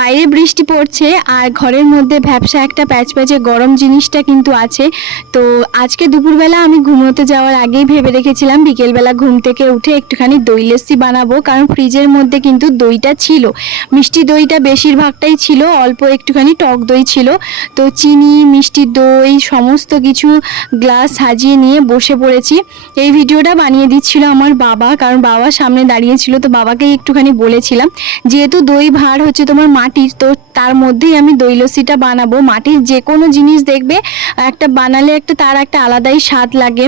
বাইরে বৃষ্টি পড়ছে আর ঘরের মধ্যে ভ্যাপসা একটা প্যাচপ্যাচে গরম জিনিসটা কিন্তু আছে। তো আজকে দুপুরবেলা আমি ঘুমোতে যাওয়ার আগেই ভেবে রেখেছিলাম বিকেলবেলা ঘুম থেকে উঠে একটুখানি দই লস্যি বানাবো, কারণ ফ্রিজের মধ্যে কিন্তু দইটা ছিল, মিষ্টি দইটা বেশিরভাগটাই ছিল, অল্প একটুখানি টক দই ছিল। তো চিনি, মিষ্টি দই সমস্ত কিছু গ্লাস সাজিয়ে নিয়ে বসে পড়েছি। এই ভিডিওটা বানিয়ে দিচ্ছিল আমার বাবা, কারণ বাবা সামনে দাঁড়িয়েছিল। তো বাবাকেই একটুখানি বলেছিলাম যেহেতু দই ভাঁড় হচ্ছে তোমার মাটির, তো তার মধ্যেই আমি দই লস্যিটা বানাবো। মাটির যে কোনো জিনিস দেখবে একটা বানালে তার একটা আলাদাই স্বাদ লাগে।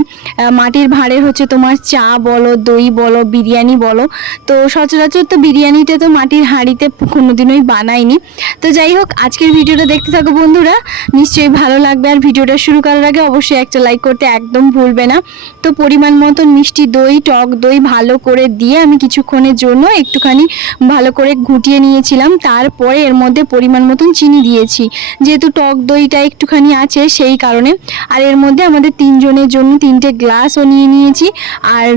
মাটির ভাঁড়ের হচ্ছে তোমার চা বলো, দই বলো, বিরিয়ানি বলো। তো সচরাচর তো বিরিয়ানিটা তো মাটির হাঁড়িতে কোনোদিনই বানাইনি। তো যাই হোক, আজকের ভিডিওটা দেখতে থাকো বন্ধুরা, নিশ্চয়ই ভালো লাগবে। আর ভিডিওটা শুরু করার আগে অবশ্যই একটা লাইক করতে একদম ভুলবে না। তো পরিমাণ মতন মিষ্টি দই, টক দই ভালো করে দিয়ে আমি কিছুক্ষণের জন্য একটুখানি ভালো করে ঘুটিয়ে নিয়েছিলাম। তারপরে এর মধ্যে পরিমাণ মতন চিনি দিয়েছি, যেহেতু টক দইটা একটুখানি আছে সেই কারণে। আর এর মধ্যে আমাদের তিনজনের জন্য 3টে গ্লাসও নিয়ে নিয়েছি। আর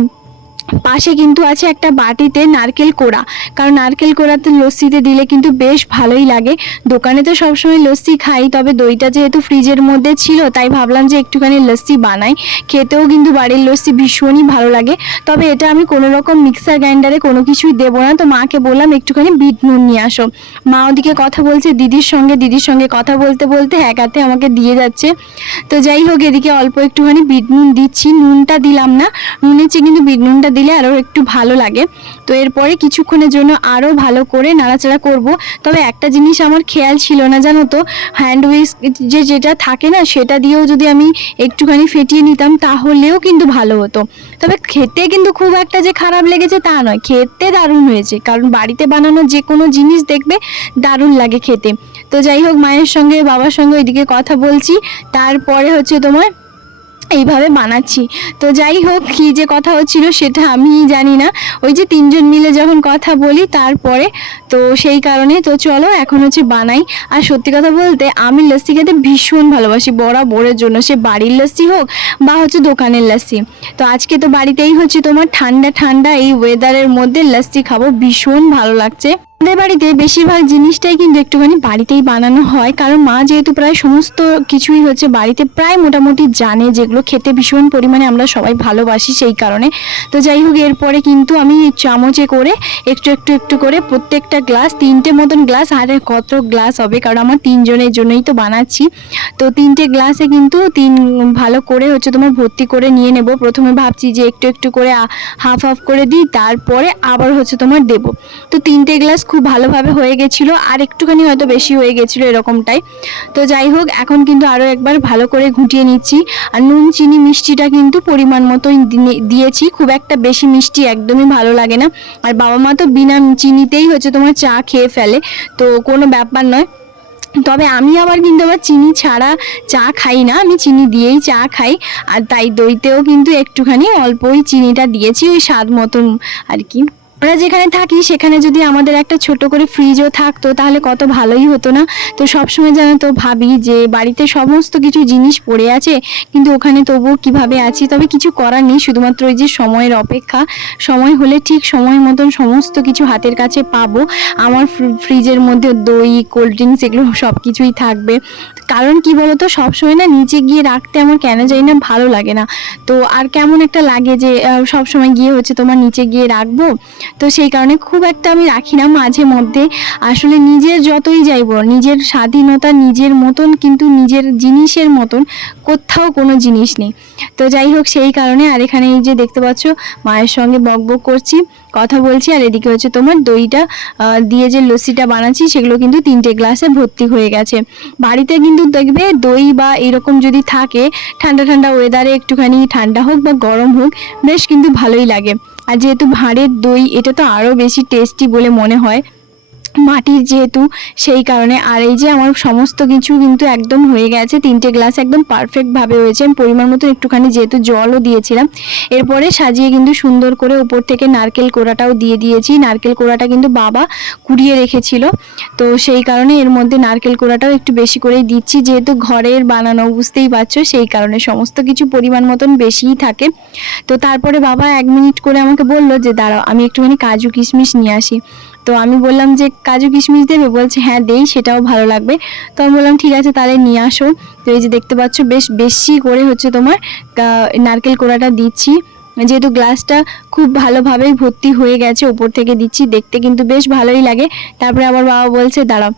পাশে কিন্তু আছে একটা বাটিতে নারকেল কোড়া, কারণ নারকেল কোড়াতে লস্যিতে দিলে কিন্তু বেশ ভালোই লাগে। দোকানে তো সবসময় লস্যি খাই, তবে দইটা যেহেতু ফ্রিজের মধ্যে ছিল তাই ভাবলাম যে একটুখানি লস্যি বানাই। খেতেও কিন্তু বাড়ির লস্যি ভীষণই ভালো লাগে। তবে এটা আমি কোনো রকম মিক্সার গ্রাইন্ডারে কোনো কিছুই দেবো না। তো মাকে বললাম একটুখানি বিট নুন নিয়ে আসো। মা ওদিকে কথা বলছে দিদির সঙ্গে কথা বলতে বলতে এক হাতে আমাকে দিয়ে যাচ্ছে। তো যাই হোক, এদিকে অল্প একটুখানি বিট নুন দিচ্ছি, নুনটা দিলাম না, নুনের চেয়ে কিন্তু বিট নুনটা দিলে আরও একটু ভালো লাগে। তো এরপরে কিছুক্ষণের জন্য আরও ভালো করে নাড়াচাড়া করব। তবে একটা জিনিস আমার খেয়াল ছিল না জানো তো, হ্যান্ড উইস্ক যেটা থাকে না, সেটা দিয়েও যদি আমি একটুখানি ফেটিয়ে নিতাম তাহলেও কিন্তু ভালো হতো। তবে খেতে কিন্তু খুব একটা যে খারাপ লেগেছে তা নয়, খেতে দারুণ হয়েছে, কারণ বাড়িতে বানানো যে কোনো জিনিস দেখবে দারুণ লাগে খেতে। তো যাই হোক, মায়ের সঙ্গে বাবার সঙ্গে ওইদিকে কথা বলছি, তারপরে হচ্ছে তোমার এইভাবে বানাচ্ছি। তো যাই হোক, কী যে কথা হচ্ছিল সেটা আমি জানি না, ওই যে তিনজন মিলে যখন কথা বলি তারপরে, তো সেই কারণে। তো চলো এখন হচ্ছে বানাই। আর সত্যি কথা বলতে আমি লস্যি খেতে ভীষণ ভালোবাসি, বরাবরের জন্য, সে বাড়ির লস্যি হোক বা হচ্ছে দোকানের লস্যি। তো আজকে তো বাড়িতেই হচ্ছে তোমার ঠান্ডা ঠান্ডা এই ওয়েদারের মধ্যে লস্যি খাবো, ভীষণ ভালো লাগছে। আমাদের বাড়িতে বেশিরভাগ জিনিসটাই কিন্তু একটুখানি বাড়িতেই বানানো হয়, কারণ মা যেহেতু প্রায় সমস্ত কিছুই হচ্ছে বাড়িতে প্রায় মোটামুটি জানে, যেগুলো খেতে ভীষণ পরিমাণে আমরা সবাই ভালোবাসি সেই কারণে। তো যাই হোক, এরপরে কিন্তু আমি চামচে করে একটু একটু একটু করে প্রত্যেকটা গ্লাস, 3টে মতন গ্লাস, আর কত গ্লাস হবে কারণ আমার 3জনের জন্যই তো বানাচ্ছি। তো 3টে গ্লাসে কিন্তু ভালো করে হচ্ছে তোমার ভর্তি করে নিয়ে নেব। প্রথমে ভাবছি যে একটু একটু করে হাফ হাফ করে দিই, তারপরে আবার হচ্ছে তোমার দেব। তো 3টে গ্লাস খুব ভালোভাবে হয়ে গেছিলো, আর একটুখানি হয়তো বেশি হয়ে গেছিলো এরকমটাই। তো যাই হোক, এখন কিন্তু আরও একবার ভালো করে ঘুটিয়ে নিচ্ছি। আর নুন, চিনি, মিষ্টিটা কিন্তু পরিমাণ মতোই দিয়েছি, খুব একটা বেশি মিষ্টি একদমই ভালো লাগে না। আর বাবা মা তো বিনা চিনিতেই হচ্ছে তোমার চা খেয়ে ফেলে, তো কোনো ব্যাপার নয়। তবে আমি আবার কিন্তু চিনি ছাড়া চা খাই না, আমি চিনি দিয়েই চা খাই। আর তাই দইতেও কিন্তু একটুখানি অল্পই চিনিটা দিয়েছি, ওই স্বাদ মতন আর কি। আমরা যেখানে থাকি সেখানে যদি আমাদের একটা ছোট করে ফ্রিজও থাকতো তাহলে কত ভালোই হতো না। তো সবসময় যেন তো ভাবি যে বাড়িতে সমস্ত কিছু জিনিস পড়ে আছে, কিন্তু ওখানে তবুও কিভাবে আছি। তবে কিছু করার নেই, শুধুমাত্র ওই যে সময়ের অপেক্ষা, সময় হলে ঠিক সময় মতন সমস্ত কিছু হাতের কাছে পাবো। আমার ফ্রিজের মধ্যে দই, কোল্ড ড্রিঙ্কস এগুলো সব কিছুই থাকবে। কারণ কি বলতো, সবসময় না নিচে গিয়ে রাখতে আমার কেন জানি না ভালো লাগে না। তো আর কেমন একটা লাগে যে সবসময় গিয়ে হচ্ছে তোমার নিচে গিয়ে রাখবো, তো সেই কারণে খুব একটা আমি রাখি না। মাঝে মধ্যে আসলে নিজের যতই যাইব, নিজের স্বাধীনতা নিজের মতন, কিন্তু নিজের জিনিসের মতন কোথাও কোনো জিনিস নেই। তো যাই হোক, সেই কারণে। আর এখানে এই যে দেখতে পাচ্ছ মায়ের সঙ্গে বকবক করছি, কথা বলছি, আর এদিকে হচ্ছে তোমার দইটা দিয়ে যে লস্যিটা বানাচ্ছি সেগুলো কিন্তু 3টে গ্লাসে ভর্তি হয়ে গেছে। বাড়িতে কিন্তু দেখবে দই বা এরকম যদি থাকে ঠান্ডা ঠান্ডা ওয়েদারে, একটুখানি ঠান্ডা হোক বা গরম হোক, বেশ কিন্তু ভালোই লাগে। আর যেহেতু ভাঁড়ের দই, এটা তো আরও বেশি টেস্টি বলে মনে হয়, মাটির যেহেতু, সেই কারণে। আর এই যে আমার সমস্ত কিছু কিন্তু একদম হয়ে গেছে, 3টে গ্লাস একদম পারফেক্টভাবে হয়েছে। আমি পরিমাণ মতো একটুখানি যেহেতু জলও দিয়েছিলাম, এরপরে সাজিয়ে কিন্তু সুন্দর করে উপর থেকে নারকেল কোড়াটাও দিয়ে দিয়েছি। নারকেল কোড়াটা কিন্তু বাবা কুড়িয়ে রেখেছিল, তো সেই কারণে এর মধ্যে নারকেল কোড়াটাও একটু বেশি করেই দিচ্ছি, যেহেতু ঘরের বানানো বুঝতেই পারছো, সেই কারণে সমস্ত কিছু পরিমাণ মতন বেশিই থাকে। তো তারপরে বাবা 1 মিনিট করে আমাকে বললো যে দাঁড়াও আমি একটুখানি কাজু কিশমিশ নিয়ে আসি। তো আমি বললাম যে কাজু কিশমিশ দেবে, বলছে হ্যাঁ দেই, সেটাও ভালো লাগবে। তো আমি বললাম ঠিক আছে তাহলে নিয়ে আসো। তো এই যে দেখতে পাচ্ছ বেশ বেশি করে হচ্ছে তোমার নারকেল কোড়াটা দিচ্ছি, যেহেতু গ্লাসটা খুব ভালোভাবেই ভর্তি হয়ে গেছে, ওপর থেকে দিচ্ছি, দেখতে কিন্তু বেশ ভালোই লাগে। তারপরে আমার বাবা বলছে দাঁড়াও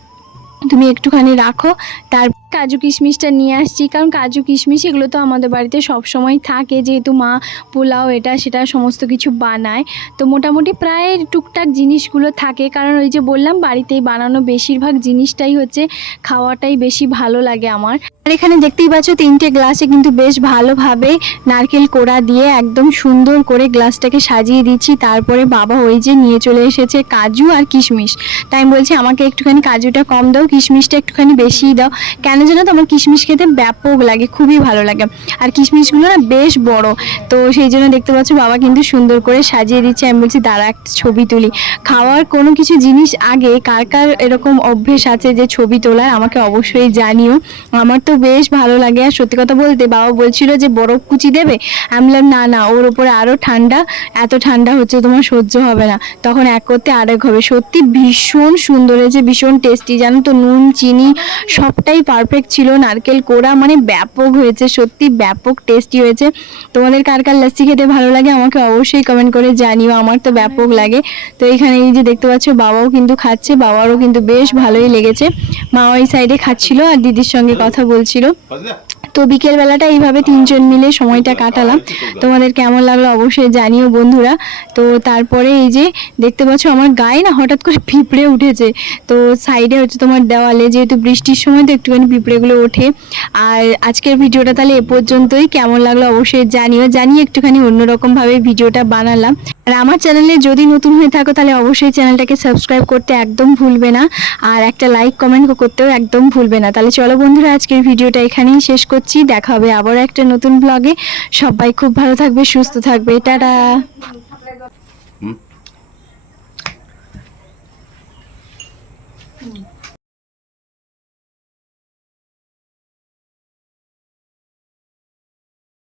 তুমি একটুখানি রাখো, তার কাজু কিশমিশটা নিয়ে আসছি, কারণ কাজু কিশমিশ এগুলো তো আমাদের বাড়িতে সব সময় থাকে, যেহেতু মা পোলাও এটা সেটা সমস্ত কিছু বানায়, তো মোটামুটি প্রায় টুকটাক জিনিসগুলো থাকে, কারণ ওই যে বললাম বাড়িতেই বানানো বেশিরভাগ জিনিসটাই হচ্ছে খাওয়াটাই বেশি ভালো লাগে আমার। আর এখানে দেখতেই পাচ্ছ 3টে গ্লাসে কিন্তু বেশ ভালোভাবে নারকেল কোড়া দিয়ে একদম সুন্দর করে গ্লাসটাকে সাজিয়ে দিচ্ছি। তারপরে বাবা ওই যে নিয়ে চলে এসেছে কাজু আর কিশমিশ, তাই আমি বলছি আমাকে একটুখানি কাজুটা কম দাও, কিশমিশটা একটুখানি বেশিই দাও। কেন জানো তো আমার কিশমিশ খেতে ব্যাপক লাগে, খুবই ভালো লাগে, আর কিশমিশগুলো না বেশ বড়, তো সেই জন্য দেখতে পাচ্ছ বাবা কিন্তু সুন্দর করে সাজিয়ে দিচ্ছে। আমি বলছি দাঁড়া একটা ছবি তুলি। খাওয়ার কোনো কিছু জিনিস আগে কার কার এরকম অভ্যেস আছে যে ছবি তোলার, আমাকে অবশ্যই জানিও, আমার তো বেশ ভালো লাগে। আর সত্যি কথা বলতে বাবা বলছিল যে বরফ কুচি দেবে, আমি বললাম না না ওর ওপরে আরও ঠান্ডা, এত ঠান্ডা হচ্ছে তোমার সহ্য হবে না, তখন এক করতে আরেক হবে। সত্যি ভীষণ সুন্দর হয়েছে, ভীষণ টেস্টি, জানো তো নুন চিনি সবটাই পারফেক্ট ছিল, নারকেল কোড়া মানে ব্যাপক হয়েছে, সত্যি ব্যাপক টেস্টি হয়েছে। তোমাদের কার কার লস্যি খেতে ভালো লাগে আমাকে অবশ্যই কমেন্ট করে জানিও, আমার তো ব্যাপক লাগে। তো এখানে এই যে দেখতে পাচ্ছ বাবাও কিন্তু খাচ্ছে, বাবারও কিন্তু বেশ ভালোই লেগেছে। মা ওই সাইডে খাচ্ছিল আর দিদির সঙ্গে কথা বলছিল। তো বিকেল বেলাটা এইভাবে 3জন মিলে সময়টা কাটালাম, তোমাদের কেমন লাগলো অবশ্যই জানিও বন্ধুরা। তো তারপরে এই যে দেখতে পাচ্ছ আমার গায়ে না হঠাৎ করে পিঁপড়ে উঠেছে, তো সাইডে হচ্ছে তোমার দেওয়ালে, যেহেতু বৃষ্টির সময় তো একটুখানি পিঁপড়েগুলো ওঠে। আর আজকের ভিডিওটা তাহলে এ পর্যন্তই, কেমন লাগলো অবশ্যই জানিয়ে একটুখানি অন্যরকমভাবে ভিডিওটা বানালাম। আর আমার চ্যানেলে যদি নতুন হয়ে থাকো তাহলে অবশ্যই চ্যানেলটাকে সাবস্ক্রাইব করতে একদম ভুলবে না, আর একটা লাইক কমেন্ট করতেও একদম ভুলবে না। তাহলে চলো বন্ধুরা আজকের ভিডিওটা এখানেই শেষ করছি, দেখা হবে আবার একটা নতুন ব্লগে। সবাই খুব ভালো থাকবে, সুস্থ থাকবে, টাটা।